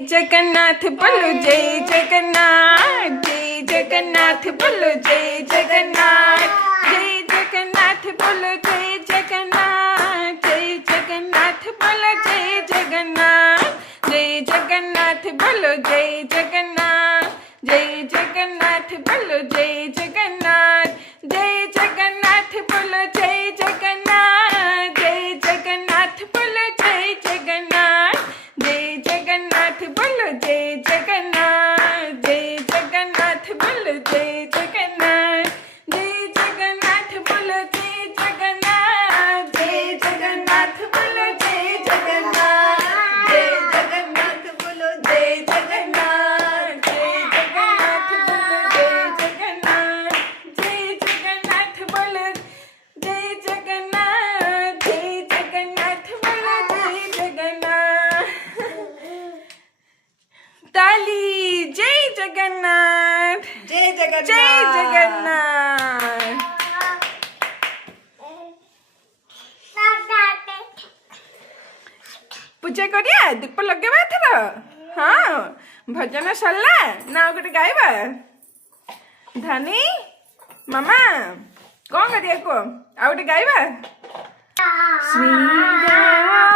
जगन्नाथ बोलो जय जगन्नाथ, जय जगन्नाथ बोलो जय जगन्नाथ, जय जगन्नाथ बोलो जय जगन्नाथ, जय जगन्नाथ बोलो जय जगन्नाथ, जय जगन्नाथ बोलो जय जगन्नाथ, जय जगन्नाथ बोलो जय जगन्नाथ, जय जगन्नाथ बोलो जय जगन्नाथ, जय जगन्नाथ बोलो जय जगन्नाथ, जय जगन्नाथ बोलो जय जगन्नाथ, जय जगन्नाथ बोलो जय जगन्नाथ, जय जगन्नाथ बोलो जय जगन्नाथ, जय जगन्नाथ बोलो जय जगन्नाथ, जय जगन्नाथ बोलो जय जगन्नाथ, जय जगन्नाथ बोलो जय जगन्नाथ, जय जगन्नाथ बोलो जय जगन्नाथ, जय जगन्नाथ बोलो जय जगन्नाथ। ताली जय जगन्नाथ, जय जगन्नाथ, जय जगन्नाथ। पूजा करिया दीप लगेबा एथर। हाँ भजन सरला ना गोटे गाइबा। धनी मामा कौन करिया को आ गोटे गाइबा। श्री राम